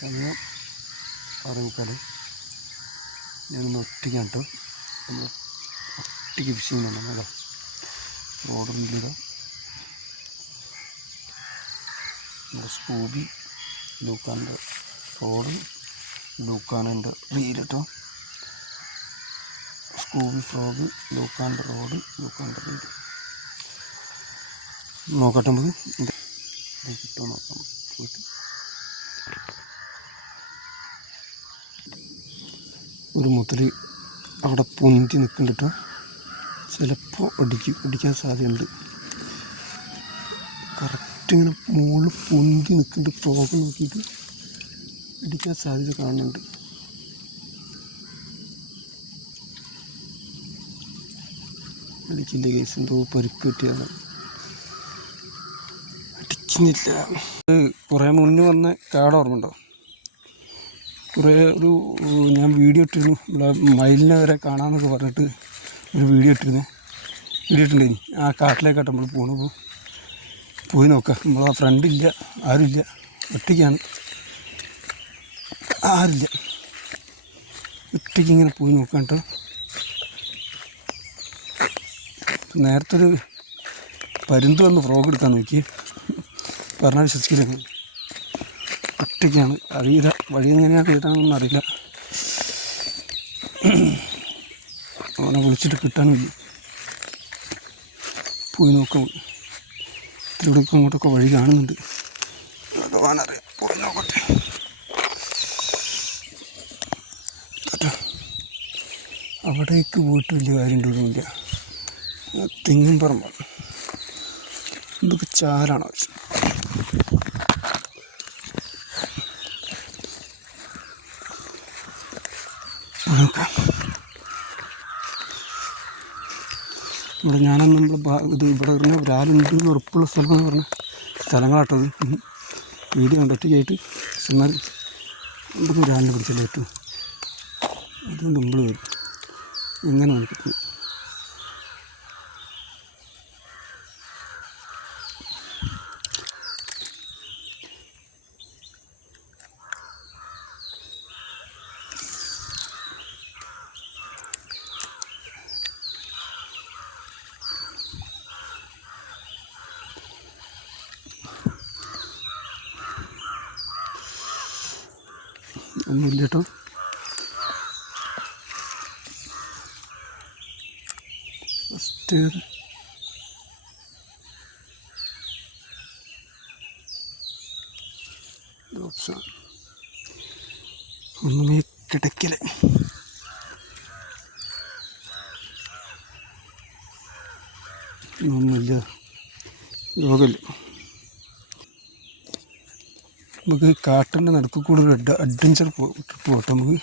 സമയം 6:45. ഞാനൊന്ന് ഒറ്റയ്ക്കാണ് കേട്ടോ. നമ്മൾ ഒറ്റയ്ക്ക് ഫിഷിങ് വേണം കേട്ടോ. റോഡൊന്നുമില്ല. നമ്മുടെ സ്കൂബി ലൂക്കാൻ്റെ റോഡ്, ലൂക്കാനൻ്റെ റീൽ കേട്ടോ. സ്കൂബി ഫ്രോഗ്, ലൂക്കാൻ്റെ റോഡ്, ലൂക്കാൻ്റെ റീൽ. നോക്കട്ടെ നമുക്ക് ഇത് കിട്ടുമോ നോക്കാം. പോയിട്ട് ഒരു മുതൽ അവിടെ പൊന്തി നിൽക്കുന്നുണ്ട് കേട്ടോ. ചിലപ്പോൾ അടിക്കാൻ സാധ്യതയുണ്ട്. കറക്റ്റ് ഇങ്ങനെ മുകളിൽ പൊന്തി നിൽക്കുന്നുണ്ട്. ഫ്രോഗ് നോക്കിയിട്ട് അടിക്കാൻ സാധ്യത കാണുന്നുണ്ട്. അടിക്കില്ല കേസ്, എന്തോ പരിക്ക് പറ്റിയാണ്. അടിക്കുന്നില്ല. കുറേ മുന്നേ വന്ന കാട ഓർമ്മയുണ്ടോ? ഞാൻ വീഡിയോ ഇട്ടിരുന്നു. ഇവിടെ മയിലിനെ വരെ കാണാമെന്നൊക്കെ പറഞ്ഞിട്ട് ഒരു വീഡിയോ ഇട്ടിട്ടുണ്ടായി. ആ കാട്ടിലേക്കാട്ട് നമ്മൾ പോണപ്പോൾ പോയി നോക്കാം. നമ്മളാ ഫ്രണ്ടില്ല, ആരുമില്ല, ഒറ്റയ്ക്കാണ്, ആരില്ല. ഒറ്റയ്ക്ക് ഇങ്ങനെ പോയി നോക്കാം കേട്ടോ. നേരത്തെ ഒരു പരുന്ത് വന്ന് ഫ്രോഗ് എടുക്കാൻ നോക്കി, പറഞ്ഞാൽ വിശ്വസിക്കില്ല. ഒറ്റയ്ക്കാണ്, അറിയില്ല വഴി എങ്ങനെയാണ് ഏതാണെന്നൊന്നും അറിയില്ല. അവനെ വിളിച്ചിട്ട് കിട്ടാനുമില്ല. പോയി നോക്കാം. ഇത്തിരിവിടേക്കും അങ്ങോട്ടൊക്കെ വഴി കാണുന്നുണ്ട്. ഭഗവാനറിയാം, പോയി നോക്കട്ടെ കേട്ടോ. അവിടേക്ക് പോയിട്ട് വലിയ കാര്യം തോന്നുന്നില്ല. തെങ്ങും പറമ്പാണ്. ഇതൊക്കെ ചാലാണ് ആവശ്യം. നോക്കാം. ഇവിടെ ഞാനന്ന് ഇത് ഇവിടെ പറഞ്ഞ ഒരാളുണ്ട് ഉറപ്പുള്ള സ്ഥലം എന്ന് പറഞ്ഞ സ്ഥലങ്ങളാട്ടത്. വീഡിയോ ഉണ്ട് ഒറ്റയ്ക്കായിട്ട്. എന്നാൽ നമുക്ക് ഒരാളിനെ പിടിച്ചല്ലേ പറ്റും. അതുകൊണ്ട് നമ്മൾ വരും എങ്ങനെ നമുക്ക്. ഒന്നുമില്ല കേട്ടോ. ഫസ്റ്റ് ഒന്നുമേ കിടക്കില്ല. ഒന്നുമില്ല, യോഗമില്ല. നമുക്ക് കാട്ടിൻ്റെ നടുക്ക് കൂടെ ഒരു അഡ്വഞ്ചർ ട്രിപ്പ് പോട്ടെ നമുക്ക്.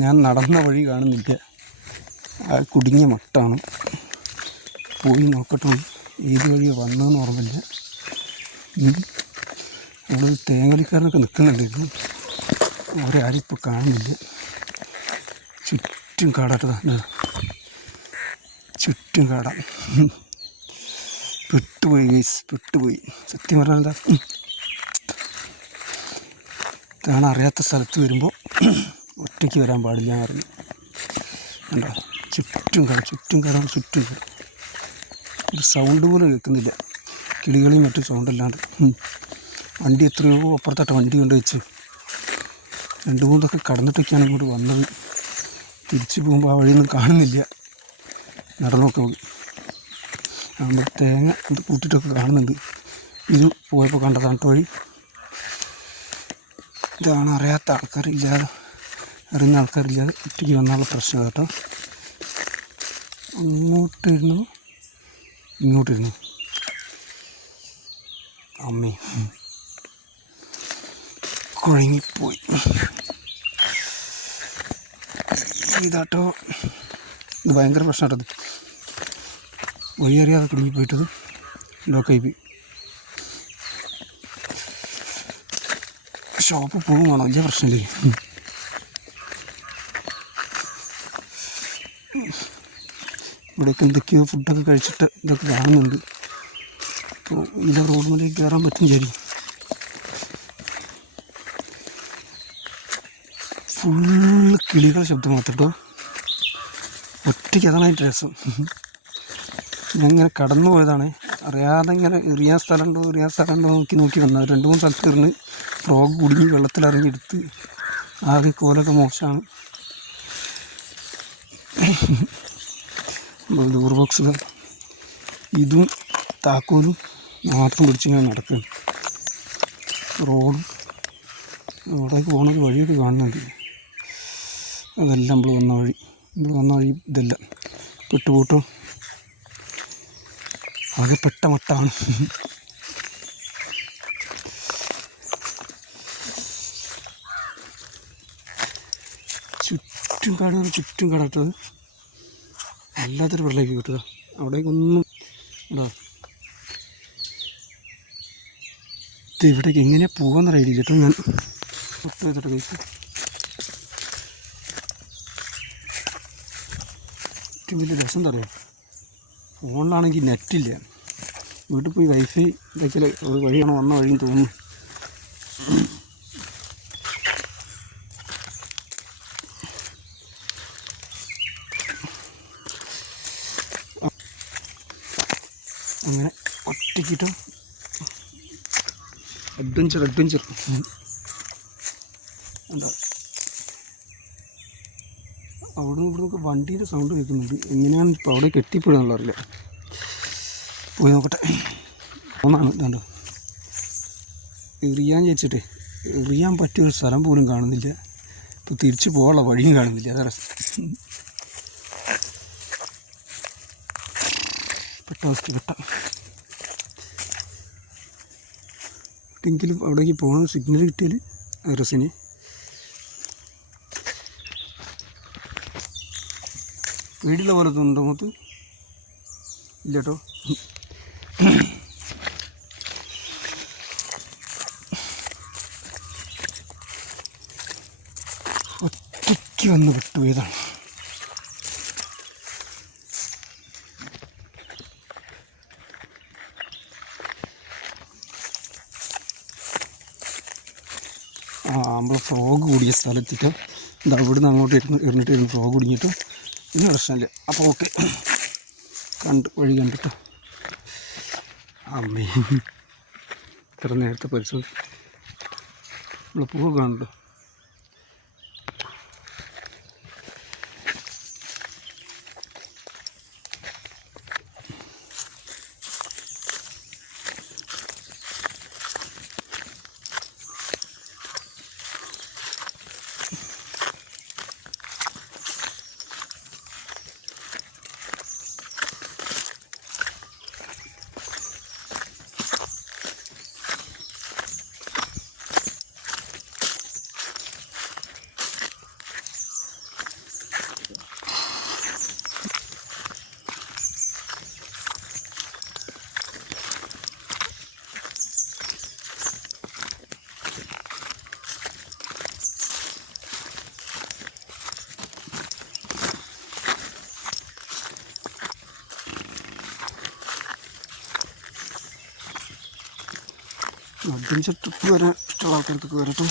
ഞാൻ നടന്ന വഴി കാണുന്നില്ല, ആ കുടുങ്ങിയ മട്ടാണ്. പോയി നോക്കട്ടെ ഏത് വഴിയാണ് വന്നതെന്ന് ഓർമ്മയില്ല. അവിടെ തേങ്ങലിക്കാരനൊക്കെ നിൽക്കുന്നുണ്ടായിരുന്നു. അവരെ ആരും ഇപ്പോൾ കാണുന്നില്ല. ചുറ്റും കാടാട്ടതാണ്, ചുറ്റും കാടാ. പെട്ടുപോയി സത്യം പറഞ്ഞാൽ. എന്താ ഇതാണ് അറിയാത്ത സ്ഥലത്ത് വരുമ്പോൾ ഒറ്റയ്ക്ക് വരാൻ പാടില്ല എന്ന് പറഞ്ഞു. കണ്ടോ, ചുറ്റും കയറാൻ ഒരു സൗണ്ട് പോലും കേൾക്കുന്നില്ല. കിളികളെയും മറ്റും സൗണ്ടല്ലാണ്ട്. വണ്ടി എത്രയോ അപ്പുറത്തായിട്ട് വണ്ടി കൊണ്ട് വെച്ച് 2-3 കടന്നിട്ടൊക്കെയാണ് ഇങ്ങോട്ട് വന്നത്. തിരിച്ചു പോകുമ്പോൾ ആ വഴിയൊന്നും കാണുന്നില്ല. നടന്നൊക്കെ പോയി നമ്മൾ തേങ്ങ ഇത് കൂട്ടിയിട്ടൊക്കെ കാണുന്നുണ്ട്. ഇത് പോയപ്പോൾ കണ്ടതാണ് വഴി. ഇതാണ് അറിയുന്ന ആൾക്കാരില്ലാതെ ഒറ്റയ്ക്ക് വന്നാലുള്ള പ്രശ്നം കേട്ടോ. അങ്ങോട്ടിരുന്നു ഇങ്ങോട്ടിരുന്നു അമ്മേ കുഴങ്ങിപ്പോയി. ഇതാട്ടോ, ഇത് ഭയങ്കര പ്രശ്നമായിട്ടത്. വഴി അറിയാതെ കുടുങ്ങിപ്പോയിട്ടത് ലോക്കായി പോയി. ഷോപ്പ് പോകുവാണോ വലിയ പ്രശ്നമില്ലേ. ഇവിടേക്ക് എന്തൊക്കെയോ ഫുഡൊക്കെ കഴിച്ചിട്ട് ഇതൊക്കെ കാണുന്നുണ്ട്. അപ്പോൾ ഇതിൻ്റെ റോഡ് മേലേക്ക് കയറാൻ പറ്റും ശരി. ഫുള്ള് കിളികൾ ശബ്ദം മാത്രട്ടോ. ഒറ്റയ്ക്ക് അതാണ് അതിൻ്റെ രസം. ഞാൻ ഇങ്ങനെ കടന്നു പോയതാണ്, അറിയാതെ ഇങ്ങനെ എറിയാൻ സ്ഥലമുണ്ടോ നോക്കി വന്നത്. 2-3 സ്ഥലത്ത് ഇരുന്ന് ഫ്രോഗ് കുടുങ്ങി വെള്ളത്തിലിറങ്ങിയെടുത്ത് ആകെ കോലൊക്കെ മോശമാണ്. ഡോർ ബോക്സിൽ ഇതും താക്കോലും മാത്രം പിടിച്ചിങ്ങനെ നടക്കുന്നു. റോഡും അവിടേക്ക് പോകുന്നൊരു വഴിയൊക്കെ കാണുന്നുണ്ട്. അതെല്ലാം നമ്മൾ വന്ന വഴി ഇതല്ല പെട്ടുപോട്ടോ. ആകെ പെട്ട മട്ടാണ്. ചുറ്റും കാടാട്ടത് വല്ലാത്തൊരു വെള്ളമൊക്കെ കിട്ടുക. അവിടേക്കൊന്നും ഇടാ. ഇത് ഇവിടേക്ക് എങ്ങനെയാണ് പോകാമെന്ന് ഐഡിയ കേട്ടോ. ഞാൻ ഒട്ട് ചെയ്തിട്ട് കഴിച്ചു. ഏറ്റവും വലിയ രസം എന്താ പറയുക, ഫോണിലാണെങ്കിൽ നെറ്റില്ല. വീട്ടിൽ പോയി വൈഫൈ ഇതൊക്കെ ഒരു വഴിയാണ് വന്ന വഴിയും തോന്നുന്നു. അങ്ങനെ ഒറ്റയ്ക്കിട്ടോ അഡ്വഞ്ചർ എന്താ. അവിടെ നിന്ന് ഇവിടെയൊക്കെ വണ്ടീൻ്റെ സൗണ്ട് കേൾക്കുന്നുണ്ട്. എങ്ങനെയാണ് ഇപ്പോൾ അവിടെ കെട്ടിപ്പോഴുന്നുള്ള അറിയില്ല. പോയി നോക്കട്ടെ. ഒന്നാണ് ഇതാണ്ടോ, എറിയാൻ ചോദിച്ചിട്ട് എറിയാൻ പറ്റിയൊരു സ്ഥലം പോലും കാണുന്നില്ല. ഇപ്പോൾ തിരിച്ചു പോകാനുള്ള വഴിയും കാണുന്നില്ല. അതാ രസം. പെട്ട എങ്കിലും അവിടേക്ക് പോകണം. സിഗ്നൽ കിട്ടിയാൽ രസിന് വീട്ടിലെ പോലെ തോന്നുന്നുണ്ടോ? മൊത്തം ഇല്ല കേട്ടോ. ഒറ്റയ്ക്ക് വന്ന് വിട്ടുപോയതാണ്. നമ്മൾ ഫ്രോഗ് കൂടിയ സ്ഥലത്തിട്ട് എന്താ ഇവിടുന്ന് അങ്ങോട്ട് ഇരുന്നിട്ട് ഫ്രോഗ് കുടുങ്ങിയിട്ട് ഇനി പ്രശ്നമില്ല. അപ്പോൾ ഓക്കെ, വഴി കണ്ടിട്ടോ. അമ്മേ ഇത്ര നേരത്തെ പരിസരം നമ്മൾ പൂവ് കാണുന്നുണ്ടോ? അഡ്വഞ്ചർ ട്രിപ്പ് വരാൻ ഇഷ്ടമുള്ള ആൾക്കാർക്ക് വരട്ടെ.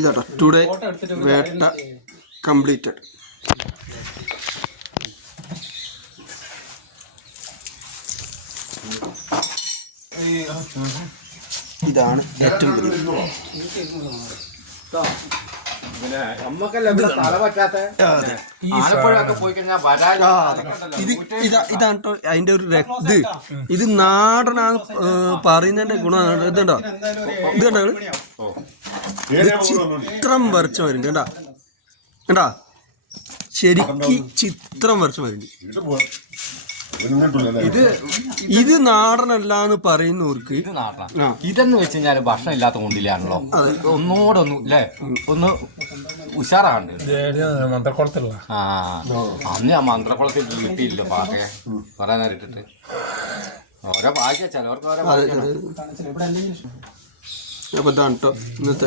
ഇതാട്ടോ ടുഡേ വേട്ട കംപ്ലീറ്റഡ്. ഇതാണ് ഏറ്റവും വലിയ ഇതാണ് കേട്ടോ അതിന്റെ ഒരു ഇത് നാടനാണ് പറയുന്നതിന്റെ ഗുണം. ഇതുണ്ടോ, ഇത് കണ്ടോ, ഇത് ചിത്രം വരച്ച വരുന്നുണ്ട്. കണ്ടാ കണ്ടാ ശരിക്ക് ചിത്രം വരച്ച വരുന്നുണ്ട്. ഇത് നാടനല്ലാന്ന് പറയുന്നവർക്ക് ഇതെന്ന് വെച്ച് കഴിഞ്ഞാല് ഭക്ഷണം ഇല്ലാത്ത കൊണ്ടില്ലാണല്ലോ. ഒന്നുകൂടെ അല്ലേ ഒന്ന് ഉഷാറാണ്ട്. ആ അന്ന് ആ മന്ത്രക്കുളത്തിൽ കിട്ടിയില്ലോ പാക്കെ കുറെ നേരം ഇട്ടിട്ട്. ഓരോ ഭാഗ്യ ചിലവർക്ക് ഓരോ അപ്പൊ ഇതാണ് കേട്ടോ ഇന്നത്തെ.